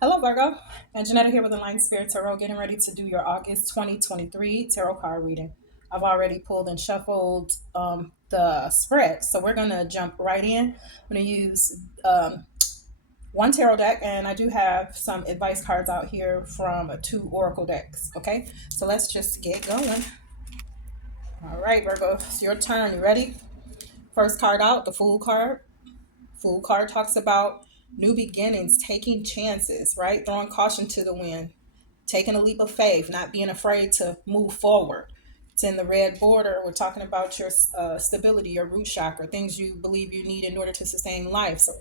Hello, Virgo. And Janetta here with Enlightened Spirit Tarot, getting ready to do your August 2023 tarot card reading. I've already pulled and shuffled the spread, so we're going to jump right in. I'm going to use one tarot deck, and I do have some advice cards out here from two oracle decks. Okay, so let's just get going. All right, Virgo, it's your turn. You ready? First card out, the Fool card. Fool card talks about new beginnings, taking chances, right? Throwing caution to the wind, taking a leap of faith, not being afraid to move forward. It's in the red border. We're talking about your stability, your root chakra, things you believe you need in order to sustain life. So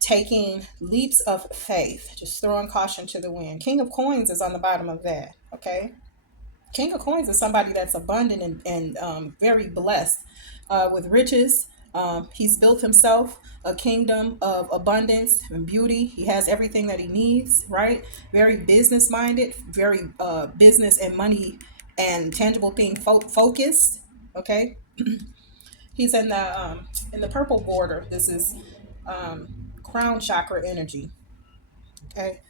taking leaps of faith, just throwing caution to the wind. King of coins is on the bottom of that. Okay. King of coins is somebody that's abundant and very blessed with riches. He's built himself a kingdom of abundance and beauty. He has everything that he needs, right? Very business minded, very business and money and tangible thing focused. Okay, he's in the purple border. This is crown chakra energy. Okay,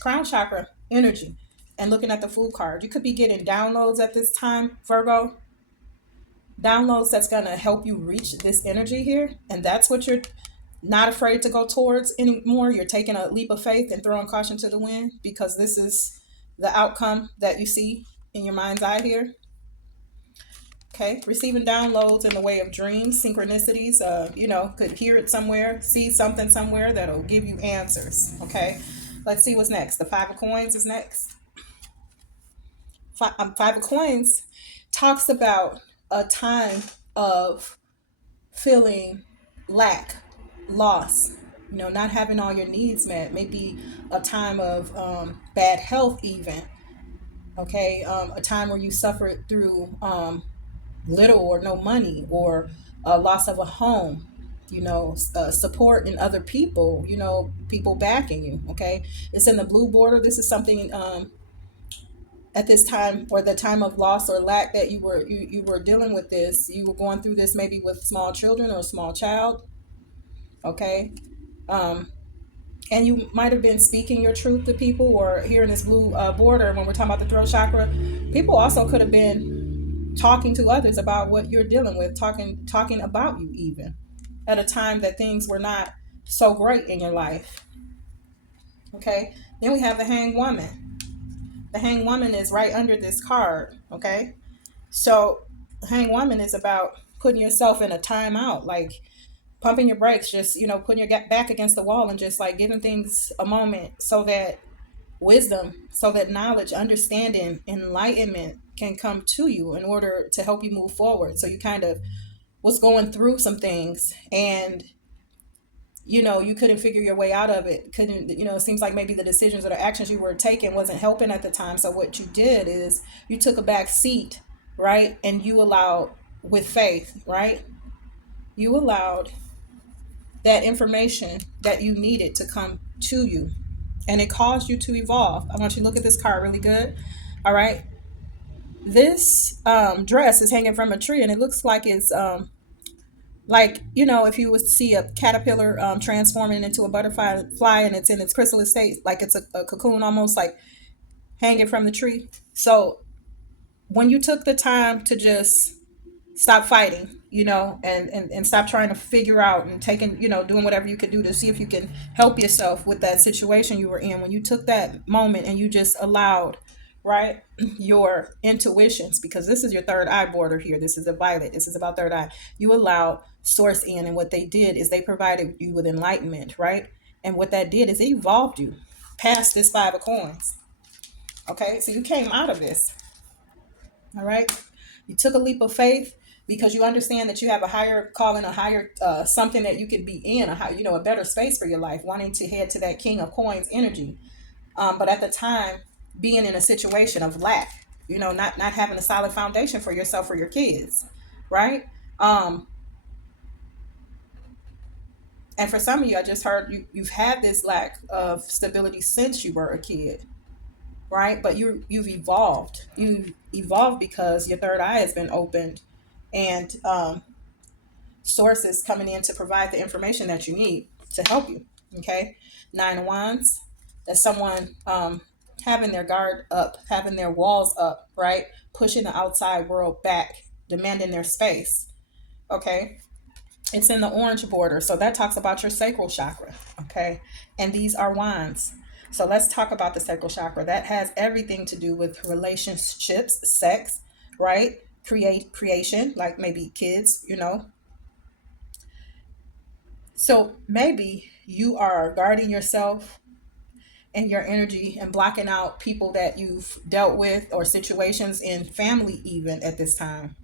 crown chakra energy. And looking at the Fool card, you could be getting downloads at this time, Virgo. Downloads that's going to help you reach this energy here. And that's what you're not afraid to go towards anymore. You're taking a leap of faith and throwing caution to the wind because this is the outcome that you see in your mind's eye here. Okay, receiving downloads in the way of dreams, synchronicities, could hear it somewhere, see something somewhere that'll give you answers. Okay, let's see what's next. The Five of Coins is next. Five of Coins talks about a time of feeling lack, loss, not having all your needs met. Maybe a time of bad health, even. Okay, a time where you suffered through little or no money, or a loss of a home. Support in other people. People backing you. Okay, it's in the blue border. This is something at this time, or the time of loss or lack that you were dealing with this. You were going through this maybe with small children or a small child. Okay, and you might have been speaking your truth to people, or here in this blue border when we're talking about the throat chakra, people also could have been talking to others about what you're dealing with, talking about you, even at a time that things were not so great in your life. Okay, then we have the Hanged Woman. The Hanged Woman is right under this card. Okay, so the Hanged Woman is about putting yourself in a timeout, like pumping your brakes, just putting your back against the wall and just like giving things a moment, so that wisdom, so that knowledge, understanding, enlightenment can come to you in order to help you move forward. So you kind of was going through some things, and you couldn't figure your way out of it. Couldn't, it seems like maybe the decisions or the actions you were taking wasn't helping at the time. So what you did is you took a back seat, right? And you allowed, with faith, right? You allowed that information that you needed to come to you, and it caused you to evolve. I want you to look at this card really good. All right, this dress is hanging from a tree, and it looks like it's like, if you would see a caterpillar transforming into a butterfly fly, and it's in its chrysalis state, like it's a cocoon, almost like hanging from the tree. So when you took the time to just stop fighting, and stop trying to figure out and taking, doing whatever you could do to see if you can help yourself with that situation you were in. When you took that moment and you just allowed, right, your intuitions, because this is your third eye border here. This is a violet. This is about third eye. You allowed source in, and what they did is they provided you with enlightenment, right? And what that did is it evolved you past this Five of Coins. Okay, so you came out of this. All right, you took a leap of faith because you understand that you have a higher calling, a higher something that you can be in, a better space for your life, wanting to head to that King of Coins energy. But at the time, being in a situation of lack, not having a solid foundation for yourself or your kids, right? And for some of you, I just heard you've had this lack of stability since you were a kid, right? But you've evolved. You've evolved because your third eye has been opened, and sources coming in to provide the information that you need to help you. Okay. Nine of Wands. That's someone having their guard up, having their walls up, right? Pushing the outside world back, demanding their space. Okay. It's in the orange border. So that talks about your sacral chakra. Okay. And these are wands. So let's talk about the sacral chakra. That has everything to do with relationships, sex, right? Creation, like maybe kids, So maybe you are guarding yourself and your energy and blocking out people that you've dealt with or situations in family even at this time.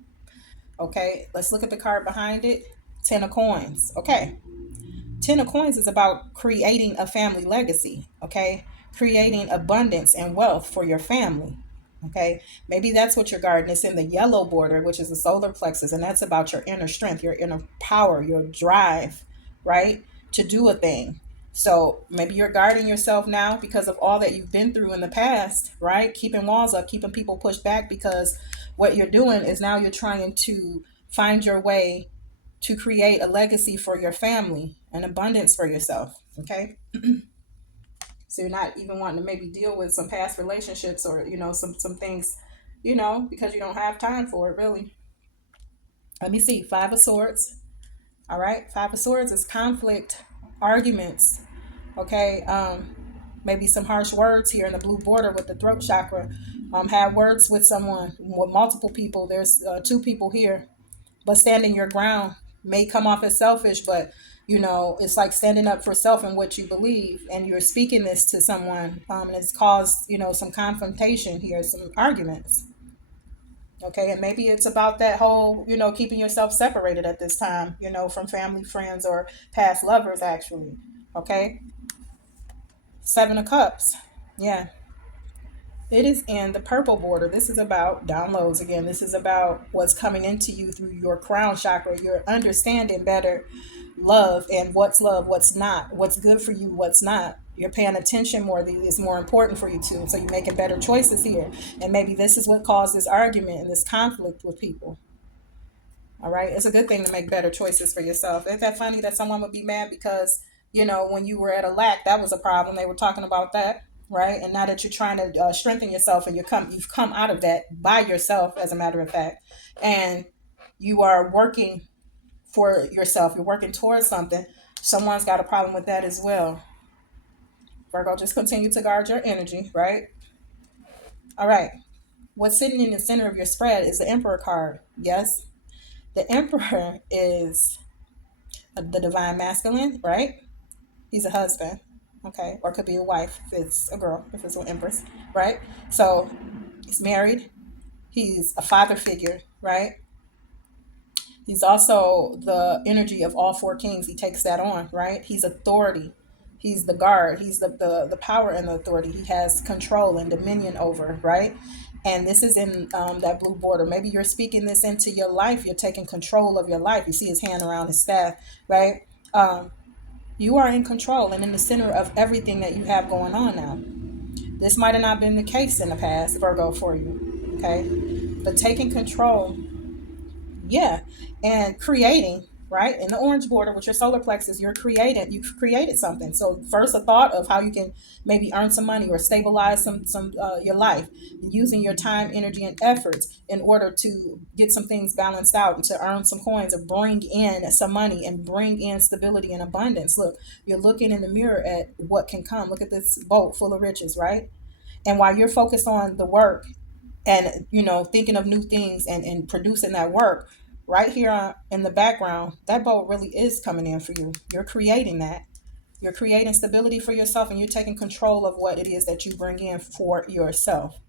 Okay, let's look at the card behind it. Ten of coins. Okay, Ten of Coins is about creating a family legacy, okay? Creating abundance and wealth for your family, okay? Maybe that's what your garden is in the yellow border, which is the solar plexus, and that's about your inner strength, your inner power, your drive, right? To do a thing. So maybe you're guarding yourself now because of all that you've been through in the past, right? Keeping walls up, keeping people pushed back because what you're doing is now you're trying to find your way to create a legacy for your family, an abundance for yourself. Okay. So you're not even wanting to maybe deal with some past relationships or, some things, because you don't have time for it really. Let me see. Five of Swords. All right. Five of Swords is conflict, arguments. Okay. Maybe some harsh words here in the blue border with the throat chakra. Have words with someone, with multiple people. There's two people here, but standing your ground may come off as selfish, but it's like standing up for self and what you believe, and you're speaking this to someone, and it's caused some confrontation here, some arguments. Okay, and maybe it's about that whole keeping yourself separated at this time, from family, friends, or past lovers actually. Okay. Seven of Cups. Yeah. It is in the purple border. This is about downloads again. This is about what's coming into you through your crown chakra. You're understanding better love, what's not, what's good for you, what's not. You're paying attention more. It's more important for you too. So you're making better choices here. And maybe this is what caused this argument and this conflict with people. All right. It's a good thing to make better choices for yourself. Isn't that funny that someone would be mad because, when you were at a lack, that was a problem. They were talking about that. Right. And now that you're trying to strengthen yourself and you've come out of that by yourself, as a matter of fact, and you are working for yourself, you're working towards something. Someone's got a problem with that as well. Virgo, just continue to guard your energy. Right. All right. What's sitting in the center of your spread is the Emperor card. Yes. The Emperor is the divine masculine, right? He's a husband, okay, or it could be a wife if it's a girl, if it's an empress, right? So he's married. He's a father figure, right? He's also the energy of all four kings. He takes that on, right? He's authority. He's the guard. He's the power and the authority. He has control and dominion over, right? And this is in that blue border. Maybe you're speaking this into your life. You're taking control of your life. You see his hand around his staff, right? Um, you are in control and in the center of everything that you have going on now. This might have not been the case in the past, Virgo, for you, okay? But taking control, yeah, and creating, right? In the orange border with your solar plexus, you've created something. So first a thought of how you can maybe earn some money or stabilize some your life, using your time, energy, and efforts in order to get some things balanced out and to earn some coins or bring in some money and bring in stability and abundance. Look, you're looking in the mirror at what can come. Look at this boat full of riches, right? And while you're focused on the work and thinking of new things and producing that work right here in the background, that boat really is coming in for you. You're creating that. You're creating stability for yourself, and you're taking control of what it is that you bring in for yourself.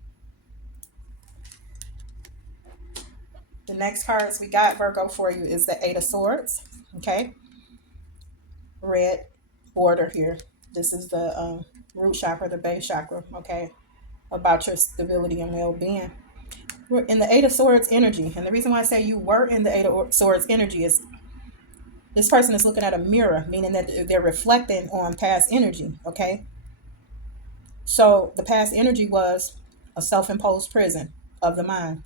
The next cards we got, Virgo, for you is the Eight of Swords. Okay. Red border here. This is the root chakra, the base chakra. Okay. About your stability and well-being. We're in the Eight of Swords energy. And the reason why I say you were in the Eight of Swords energy is this person is looking at a mirror, meaning that they're reflecting on past energy. Okay. So the past energy was a self-imposed prison of the mind,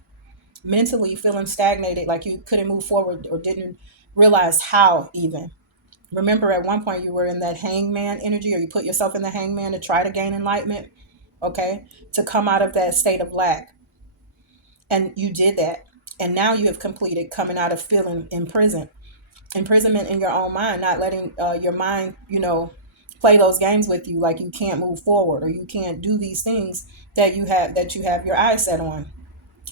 mentally feeling stagnated, like you couldn't move forward or didn't realize how even. Remember, at one point you were in that hangman energy, or you put yourself in the hangman to try to gain enlightenment, okay, to come out of that state of lack. And you did that. And now you have completed coming out of feeling imprisoned. Imprisonment in your own mind, not letting your mind, play those games with you, like you can't move forward or you can't do these things that you have your eyes set on.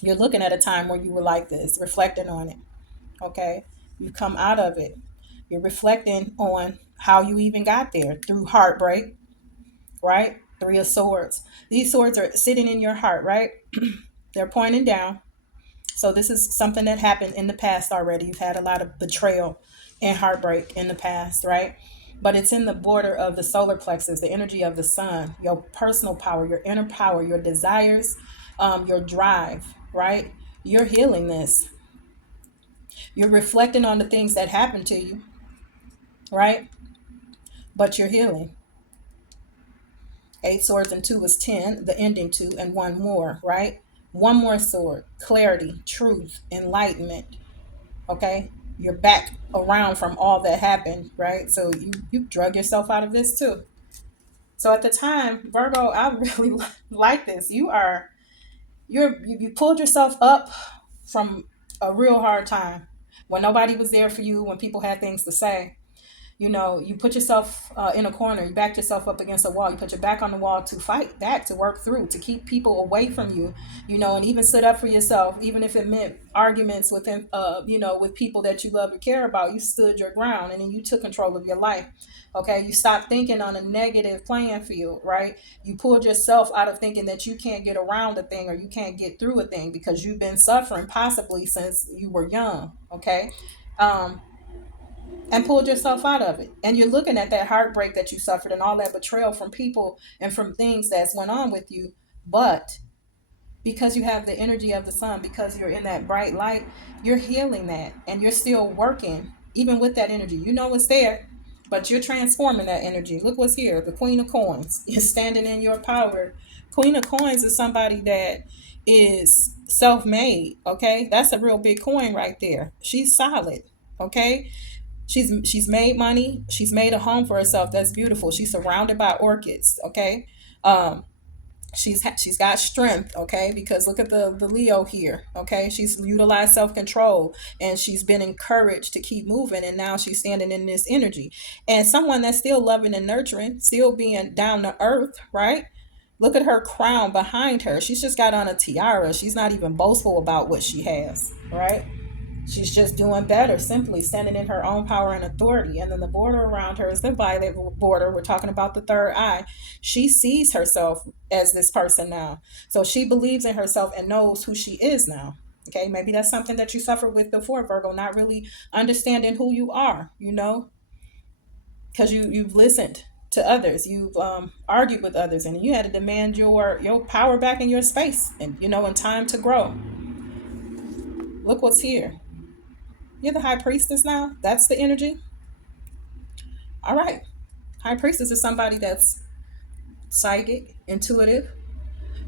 You're looking at a time where you were like this, reflecting on it. Okay. You come out of it. You're reflecting on how you even got there through heartbreak, right? Three of Swords. These swords are sitting in your heart, right? They're pointing down. So this is something that happened in the past already. You've had a lot of betrayal and heartbreak in the past, right? But it's in the border of the solar plexus, the energy of the sun, your personal power, your inner power, your desires, your drive, right? You're healing this. You're reflecting on the things that happened to you, right? But you're healing. Eight swords and two is 10, the ending two, and one more, right? One more sword, clarity, truth, enlightenment. Okay, you're back around from all that happened, right? So you drug yourself out of this too. So at the time, Virgo, I really like this. You pulled yourself up from a real hard time when nobody was there for you, when people had things to say. You put yourself in a corner, you backed yourself up against a wall, you put your back on the wall to fight back, to work through, to keep people away from you, and even stood up for yourself, even if it meant arguments with people that you love and care about. You stood your ground, and then you took control of your life. Okay, you stopped thinking on a negative playing field, right? You pulled yourself out of thinking that you can't get around a thing or you can't get through a thing because you've been suffering possibly since you were young. Okay. um, and pulled yourself out of it. And you're looking at that heartbreak that you suffered and all that betrayal from people and from things that's went on with you. But because you have the energy of the sun, because you're in that bright light, you're healing that and you're still working, even with that energy. You know it's there, but you're transforming that energy. Look what's here, the Queen of Coins. You're standing in your power. Queen of Coins is somebody that is self-made. Okay, that's a real big coin right there. She's solid. Okay, she's made money. She's made a home for herself. That's beautiful. She's surrounded by orchids. Okay. um she's got strength. Okay, because look at the Leo here. Okay, she's utilized self-control and she's been encouraged to keep moving, and now she's standing in this energy. And someone that's still loving and nurturing, still being down to earth, right? Look at her crown behind her. She's just got on a tiara. She's not even boastful about what she has, right? She's just doing better, simply standing in her own power and authority. And then the border around her is the violet border. We're talking about the third eye. She sees herself as this person now. So she believes in herself and knows who she is now. Okay, maybe that's something that you suffered with before, Virgo, not really understanding who you are, because you've listened to others, you've argued with others, and you had to demand your power back in your space, and in time to grow. Look what's here. You're the high priestess now. That's the energy. All right. High priestess is somebody that's psychic, intuitive,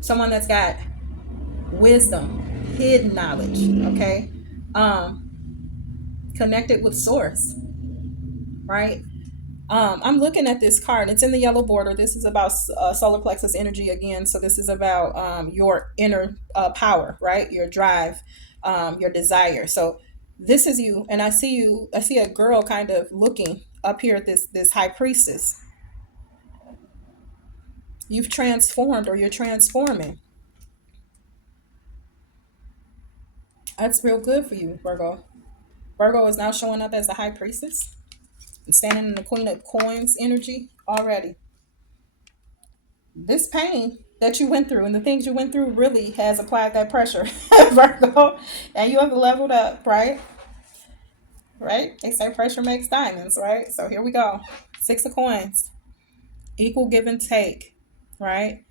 someone that's got wisdom, hidden knowledge. Okay. Um, Connected with source, right? I'm looking at this card. It's in the yellow border. This is about solar plexus energy again. So this is about your inner power, right? Your drive, your desire. So this is you, and I see you. I see a girl kind of looking up here at this high priestess. You've transformed, or you're transforming. That's real good for you, Virgo. Virgo is now showing up as the high priestess and standing in the Queen of Coins energy already. This pain that you went through and the things you went through really has applied that pressure, Virgo, and you have leveled up, right? Right? They say pressure makes diamonds, right? So here we go. Six of Coins, equal give and take, right?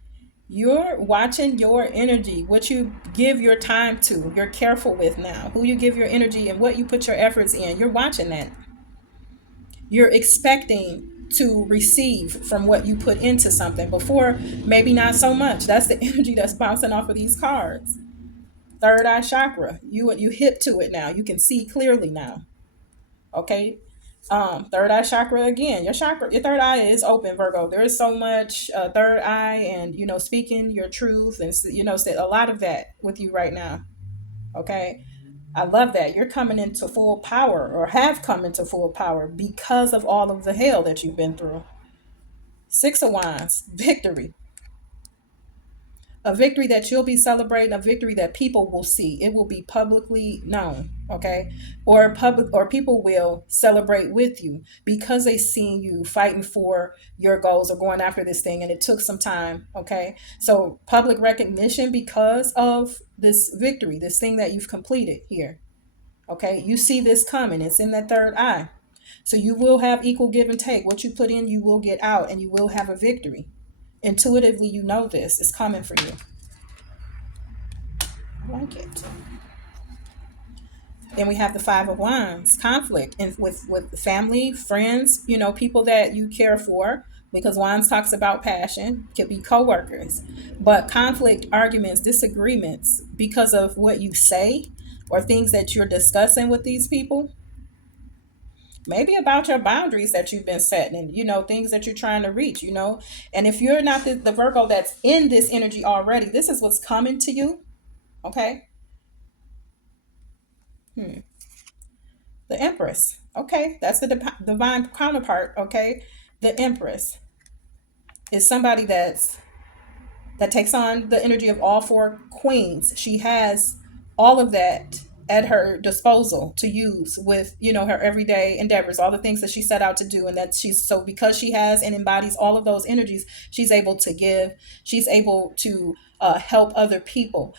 You're watching your energy, what you give your time to. You're careful with now who you give your energy and what you put your efforts in. You're watching that. You're expecting to receive from what you put into something. Before, maybe not so much. That's the energy that's bouncing off of these cards. Third eye chakra. You hip to it now. You can see clearly now. Okay. Third eye chakra again. Your third eye is open, Virgo. There is so much third eye, and speaking your truth, and a lot of that with you right now. Okay, I love that you're coming into full power, or have come into full power because of all of the hell that you've been through. Six of Wands, victory. A victory that you'll be celebrating, a victory that people will see. It will be publicly known, okay? Or people will celebrate with you because they seen you fighting for your goals or going after this thing, and it took some time, okay? So public recognition because of this victory, this thing that you've completed here. Okay? You see this coming. It's in that third eye. So you will have equal give and take. What you put in, you will get out, and you will have a victory. Intuitively, you know this is coming for you. I like it. Then we have the Five of Wands, conflict and with family, friends, people that you care for, because Wands talks about passion, could be coworkers, but conflict, arguments, disagreements because of what you say or things that you're discussing with these people, maybe about your boundaries that you've been setting, and things that you're trying to reach, and if you're not the Virgo that's in this energy already, this is what's coming to you. Okay. Hmm. The Empress. Okay, that's the divine counterpart. Okay, the Empress is somebody that takes on the energy of all four queens. She has all of that at her disposal to use with her everyday endeavors, all the things that she set out to do, and that she's so because she has and embodies all of those energies, she's able to give, she's able to help other people.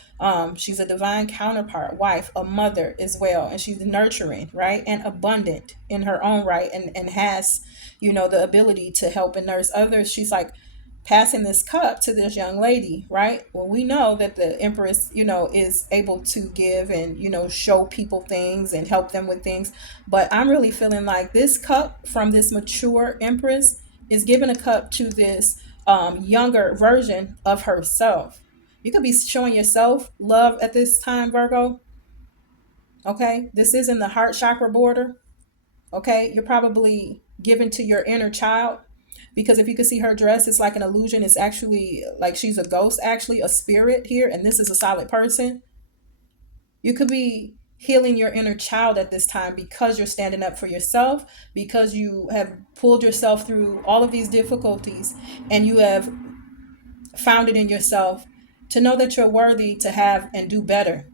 She's a divine counterpart, wife, a mother as well, and she's nurturing, right, and abundant in her own right, and has the ability to help and nurse others. She's like passing this cup to this young lady, right? Well, we know that the Empress, is able to give and, show people things and help them with things. But I'm really feeling like this cup from this mature Empress is giving a cup to this younger version of herself. You could be showing yourself love at this time, Virgo. Okay. This is in the heart chakra border. Okay, you're probably given to your inner child, because if you can see her dress, it's like an illusion. It's actually like she's a ghost, actually a spirit here, and this is a solid person. You could be healing your inner child at this time because you're standing up for yourself, because you have pulled yourself through all of these difficulties, and you have found it in yourself to know that you're worthy to have and do better.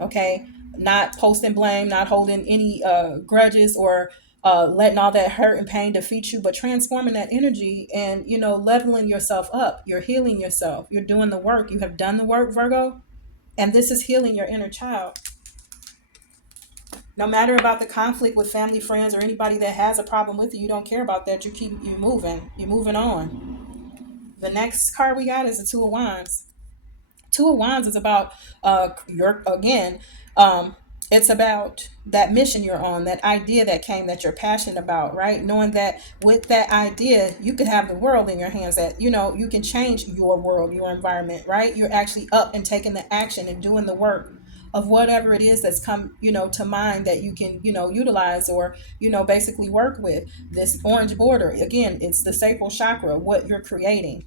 Okay, not posting blame, not holding any grudges, or letting all that hurt and pain defeat you, but transforming that energy and leveling yourself up. You're healing yourself, you're doing the work, you have done the work, Virgo, and this is healing your inner child. No matter about the conflict with family, friends, or anybody that has a problem with you, you don't care about that. You're moving on. The next card we got is the Two of Wands. Two of Wands is about your again. Um, it's about that mission you're on, that idea that came that you're passionate about, right? Knowing that with that idea, you could have the world in your hands. That you can change your world, your environment, right? You're actually up and taking the action and doing the work of whatever it is that's come to mind that you can utilize, or basically work with. This orange border again, it's the sacral chakra, what you're creating.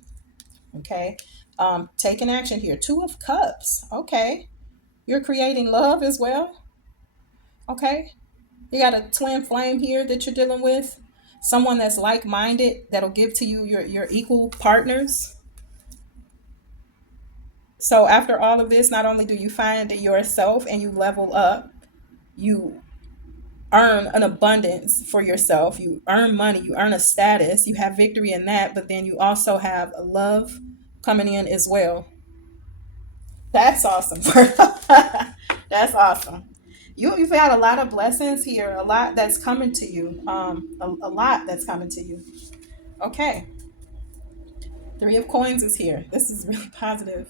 Okay. Taking action here. Two of Cups. Okay. You're creating love as well. Okay. You got a twin flame here that you're dealing with. Someone that's like-minded that'll give to you your equal partners. So after all of this, not only do you find yourself and you level up, you earn an abundance for yourself. You earn money, you earn a status, you have victory in that, but then you also have love coming in as well. That's awesome. That's awesome. You've had a lot of blessings here, a lot that's coming to you. A lot that's coming to you. Okay. Three of Coins is here. This is really positive,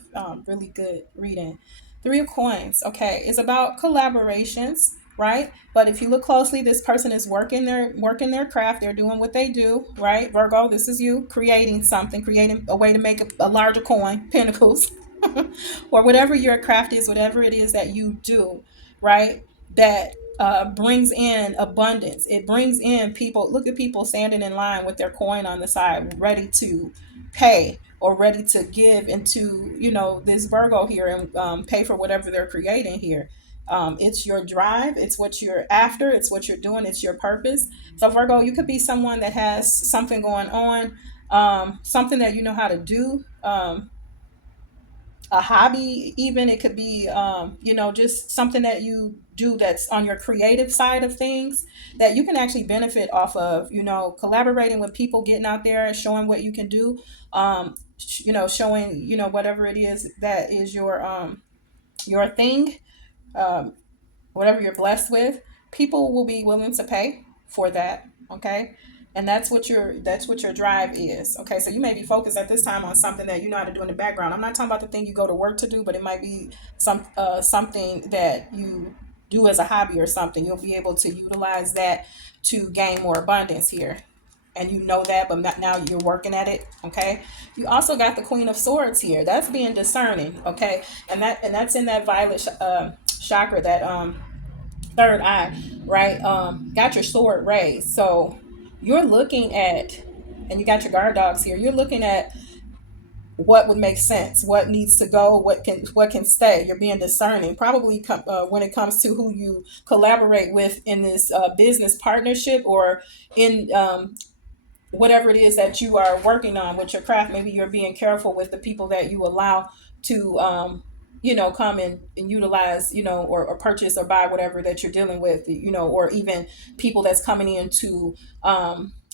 really good reading. Three of Coins, okay, is about collaborations, right? But if you look closely, this person is working their craft. They're doing what they do, right? Virgo, this is you creating something, creating a way to make a larger coin, pentacles, or whatever your craft is, whatever it is that you do, right? That brings in abundance. It brings in people. Look at people standing in line with their coin on the side, ready to pay or ready to give into, this Virgo here, and pay for whatever they're creating here. It's your drive. It's what you're after. It's what you're doing. It's your purpose. So Virgo, you could be someone that has something going on, something that you know how to do. A hobby, even it could be, just something that you do that's on your creative side of things, that you can actually benefit off of, collaborating with people, getting out there and showing what you can do, showing, whatever it is that is your thing, um, whatever you're blessed with. People will be willing to pay for that. Okay. And that's what your drive is. Okay. So you may be focused at this time on something that you know how to do in the background. I'm not talking about the thing you go to work to do, but it might be something that you do as a hobby or something. You'll be able to utilize that to gain more abundance here. And you know that, but not, now you're working at it. Okay. You also got the Queen of Swords here. That's being discerning. Okay. And that's in that violet chakra, that third eye, right? Got your sword raised. So you're looking at, and you got your guard dogs here. You're looking at what would make sense, what needs to go, what can stay. You're being discerning, probably when it comes to who you collaborate with in this business partnership, or in whatever it is that you are working on with your craft. Maybe you're being careful with the people that you allow to come and utilize, or purchase or buy whatever that you're dealing with, or even people that's coming in to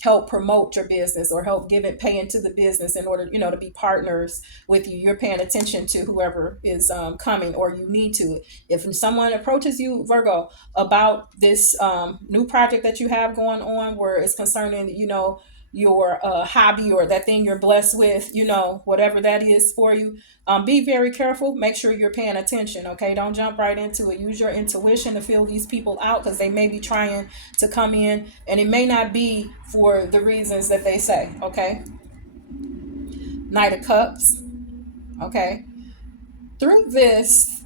help promote your business, or help give it, pay into the business in order, to be partners with you. You're paying attention to whoever is coming, or you need to. If someone approaches you, Virgo, about this new project that you have going on, where it's concerning, your hobby, or that thing you're blessed with, whatever that is for you, be very careful. Make sure you're paying attention. Okay. Don't jump right into it. Use your intuition to feel these people out, because they may be trying to come in, and it may not be for the reasons that they say. Okay. Knight of Cups. Okay. Through this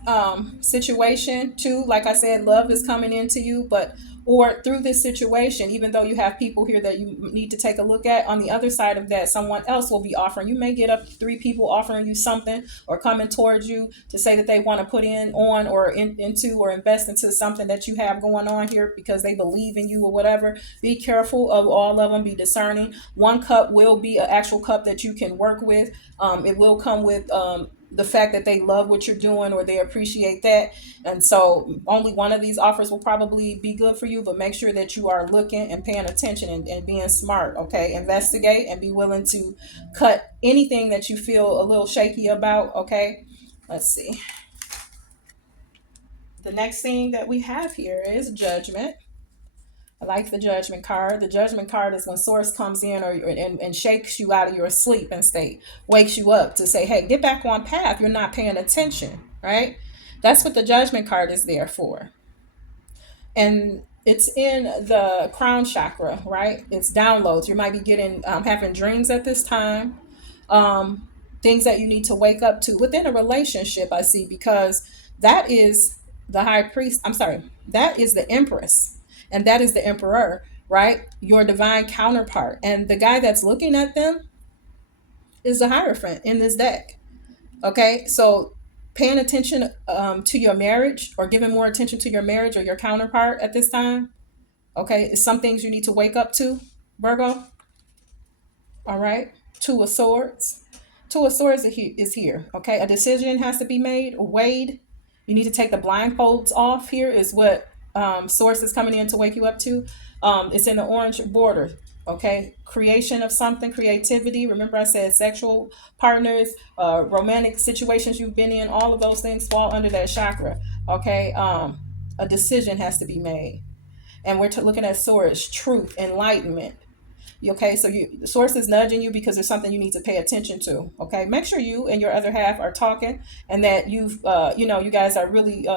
situation too, like I said, love is coming into you, but or through this situation, even though you have people here that you need to take a look at, on the other side of that, someone else will be offering. You may get up to three people offering you something, or coming towards you to say that they want to put in on, or into, or invest into something that you have going on here, because they believe in you or whatever. Be careful of all of them. Be discerning. One cup will be an actual cup that you can work with. It will come with the fact that they love what you're doing, or they appreciate that. And so only one of these offers will probably be good for you, but make sure that you are looking and paying attention, and being smart. Okay. Investigate and be willing to cut anything that you feel a little shaky about. Okay. Let's see. The next thing that we have here is Judgment. I like the Judgment card. The Judgment card is when Source comes in, and shakes you out of your sleep and state, wakes you up to say, hey, get back on path. You're not paying attention, right? That's what the Judgment card is there for. And it's in the crown chakra, right? It's downloads. You might be getting, having dreams at this time, um, things that you need to wake up to within a relationship. I see, because that is the high priest. I'm sorry, that is the empress, and that is the emperor, right? Your divine counterpart, and the guy that's looking at them is the Hierophant in this deck. Okay, so paying attention to your marriage, or giving more attention to your marriage or your counterpart at this time. Okay, it's some things you need to wake up to, Virgo. All right. Two of Swords. Two of Swords is here. Okay. A decision has to be made, weighed. You need to take the blindfolds off. Here is what Source is coming in to wake you up to. It's in the orange border. Okay. Creation of something, creativity. Remember, I said sexual partners, romantic situations you've been in, all of those things fall under that chakra. Okay. A decision has to be made. And we're looking at Swords, truth, enlightenment. Okay, so the Source is nudging you because there's something you need to pay attention to. Okay, make sure you and your other half are talking, and that you guys are really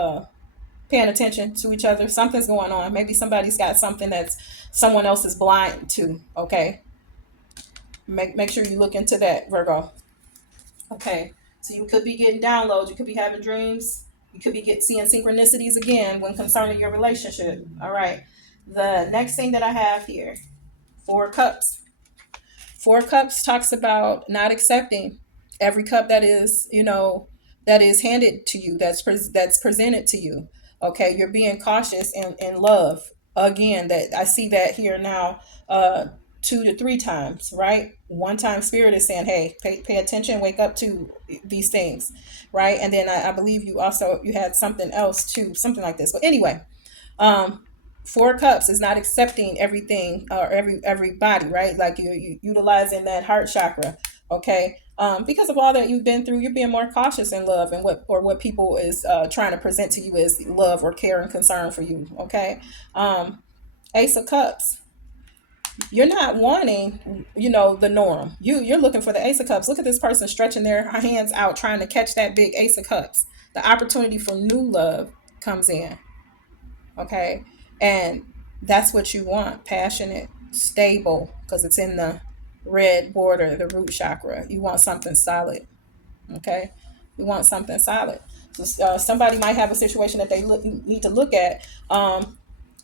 paying attention to each other. Something's going on. Maybe somebody's got something that's someone else is blind to. Okay, make sure you look into that, Virgo. Okay, so you could be getting downloads. You could be having dreams You could be seeing synchronicities again when concerning your relationship. All right. The next thing that I have here, Four Cups. Four Cups talks about not accepting every cup that is, that is handed to you, that's presented to you. Okay, you're being cautious in love. Again, that I see that here now, two to three times, right? One time spirit is saying, hey, pay attention, wake up to these things, right? And then I believe you had something else too, something like this. But anyway, um Four Cups is not accepting everything or everybody, right? Like you utilizing that heart chakra. Okay, because of all that you've been through, you're being more cautious in love and what people is trying to present to you as love or care and concern for you. Okay. Ace of Cups, you're not wanting, the norm. You're looking for the Ace of Cups. Look at this person stretching their hands out trying to catch that big Ace of Cups. The opportunity for new love comes in. Okay, and that's what you want: passionate, stable, because it's in the red border, the root chakra. You want something solid. Okay, you want something solid. So somebody might have a situation that they need to look at,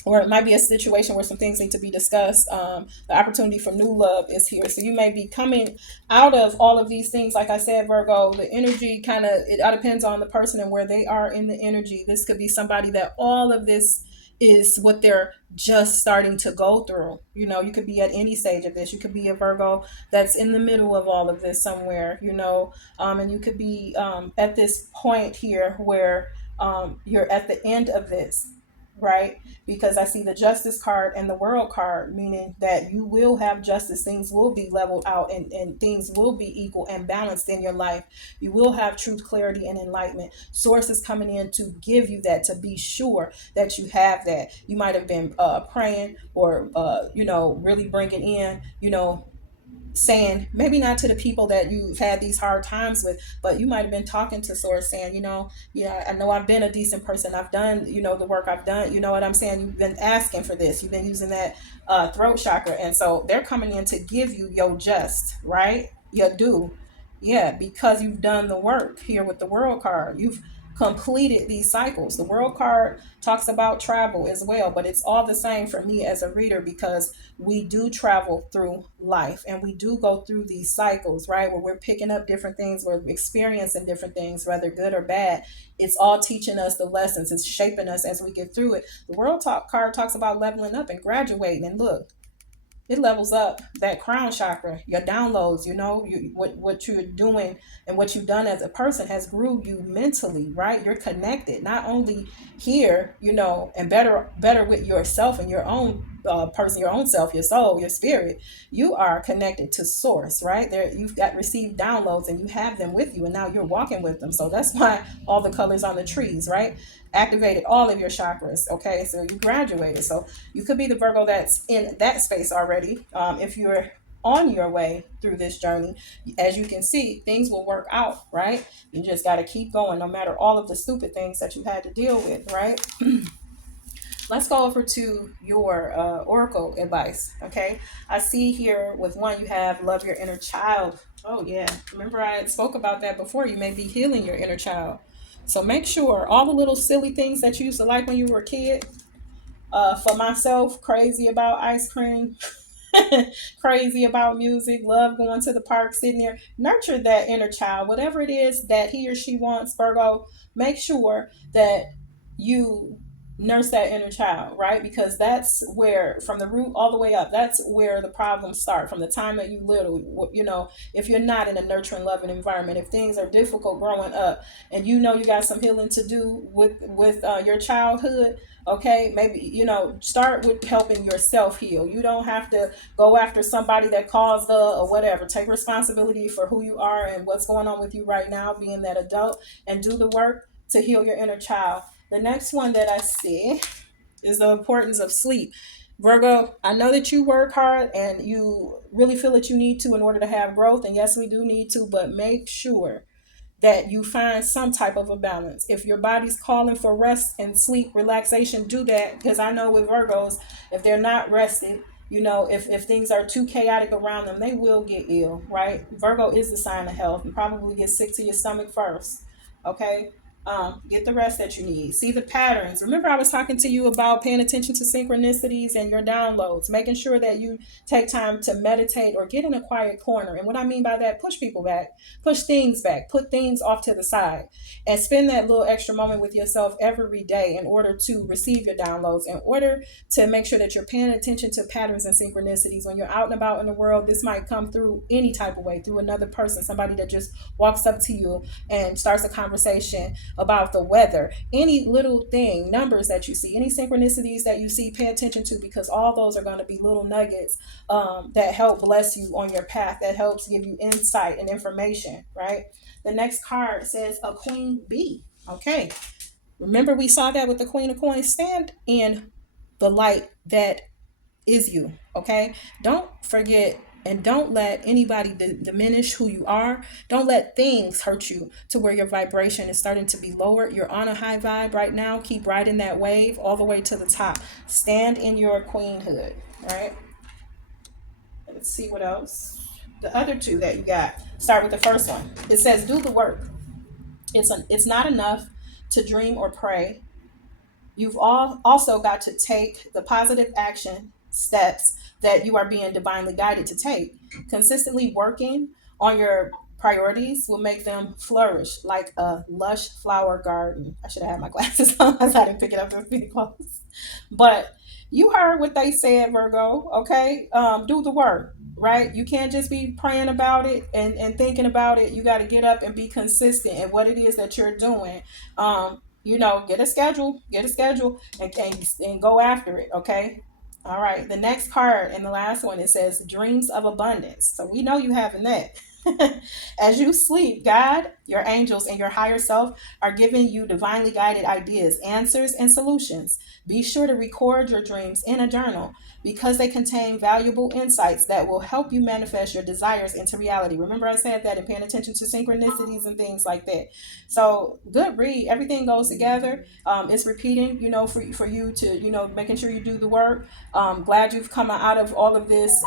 or it might be a situation where some things need to be discussed. The opportunity for new love is here. So you may be coming out of all of these things. Like I said, Virgo, the energy it all depends on the person and where they are in the energy. This could be somebody that all of this is what they're just starting to go through. You could be at any stage of this. You could be a Virgo that's in the middle of all of this somewhere, and you could be at this point here where you're at the end of this, right? Because I see the Justice card and the World card, meaning that you will have justice. Things will be leveled out, and things will be equal and balanced in your life. You will have truth, clarity, and enlightenment. Sources coming in to give you that, to be sure that you have that. You might have been praying or, really bringing in, saying, maybe not to the people that you've had these hard times with, but you might have been talking to source saying, yeah, I know I've been a decent person, I've done, the work I've done, you know what I'm saying? You've been asking for this, you've been using that throat chakra, and so they're coming in to give you your just, right, your due. Yeah, because you've done the work here with the World card. You've completed these cycles. The World card talks about travel as well, but it's all the same for me as a reader, because we do travel through life and we do go through these cycles, right? Where we're picking up different things, we're experiencing different things, whether good or bad. It's all teaching us the lessons, it's shaping us as we get through it. The World Talk card talks about leveling up and graduating, and look, it levels up that crown chakra, your downloads. What you're doing and what you've done as a person has grew you mentally, right? You're connected not only here, and better with yourself and your own person, your own self, your soul, your spirit. You are connected to source, right there. You've got received downloads and you have them with you, and now you're walking with them. So that's why all the colors on the trees, right, activated all of your chakras. Okay, so you graduated. So you could be the Virgo that's in that space already. If you're on your way through this journey, as you can see, things will work out, right? You just got to keep going no matter all of the stupid things that you had to deal with, right? Let's go over to your oracle advice. Okay, I see here with one, you have love your inner child. Oh yeah, remember I spoke about that before. You may be healing your inner child, so make sure all the little silly things that you used to like when you were a kid. For myself, crazy about ice cream, crazy about music, love going to the park, sitting there. Nurture that inner child, whatever it is that he or she wants, Virgo. Make sure that you nurse that inner child, right? Because that's where, from the root all the way up, that's where the problems start. From the time that you little, if you're not in a nurturing, loving environment, if things are difficult growing up, and you got some healing to do with your childhood. Okay, maybe start with helping yourself heal. You don't have to go after somebody that caused or whatever. Take responsibility for who you are and what's going on with you right now, being that adult, and do the work to heal your inner child. The next one that I see is the importance of sleep. Virgo, I know that you work hard and you really feel that you need to in order to have growth. And yes, we do need to, but make sure that you find some type of a balance. If your body's calling for rest and sleep, relaxation, do that. Because I know with Virgos, if they're not rested, if things are too chaotic around them, they will get ill, right? Virgo is the sign of health. You probably get sick to your stomach first. Okay. Get the rest that you need. See the patterns. Remember, I was talking to you about paying attention to synchronicities and your downloads, making sure that you take time to meditate or get in a quiet corner. And what I mean by that, push people back, push things back, put things off to the side, and spend that little extra moment with yourself every day in order to receive your downloads, in order to make sure that you're paying attention to patterns and synchronicities. When you're out and about in the world, this might come through any type of way, through another person, somebody that just walks up to you and starts a conversation about the weather, any little thing, numbers that you see, any synchronicities that you see, pay attention to, because all those are going to be little nuggets that help bless you on your path, that helps give you insight and information, right? The next card says a queen bee. Okay. Remember, we saw that with the queen of coins. Stand in the light that is you. Okay. Don't forget and don't let anybody diminish who you are. Don't let things hurt you to where your vibration is starting to be lowered. You're on a high vibe right now. Keep riding that wave all the way to the top. Stand in your queenhood. All right. Let's see what else. The other two that you got. Start with the first one. It says, do the work. It's not enough to dream or pray. You've all also got to take the positive action steps that you are being divinely guided to take. Consistently working on your priorities will make them flourish like a lush flower garden. I should have had my glasses on. I didn't pick it up to be close. But you heard what they said, Virgo. Okay, do the work. Right, you can't just be praying about it and thinking about it. You got to get up and be consistent in what it is that you're doing. Get a schedule and go after it. Okay. All right. The next card and the last one, it says dreams of abundance. So we know you having that. As you sleep, God, your angels, and your higher self are giving you divinely guided ideas, answers, and solutions. Be sure to record your dreams in a journal because they contain valuable insights that will help you manifest your desires into reality. Remember, I said that, and paying attention to synchronicities and things like that. So, good read. Everything goes together. It's repeating, for you to, making sure you do the work. Glad you've come out of all of this.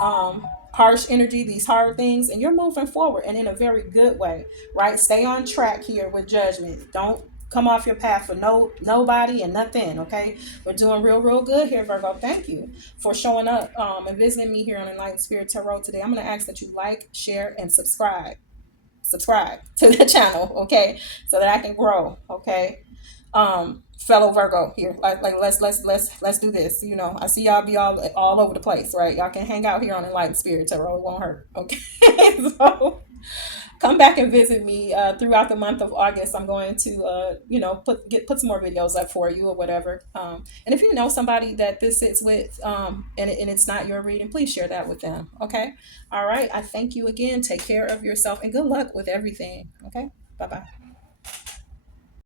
Harsh energy, these hard things, and you're moving forward and in a very good way, right? Stay on track here with judgment. Don't come off your path for nobody and nothing. Okay, we're doing real good here, Virgo. Thank you for showing up and visiting me here on Enlightened Spirit Tarot today. I'm going to ask that you like, share, and subscribe to the channel, okay, so that I can grow. Okay, fellow Virgo here, like let's do this. I see y'all be all over the place, right? Y'all can hang out here on Enlightened Spirit Tarot. It won't hurt. Okay. So come back and visit me throughout the month of August. I'm going to put some more videos up for you or whatever. And if you know somebody that this sits with, and it's not your reading, please share that with them. Okay. All right. I thank you again. Take care of yourself and good luck with everything. Okay. Bye bye.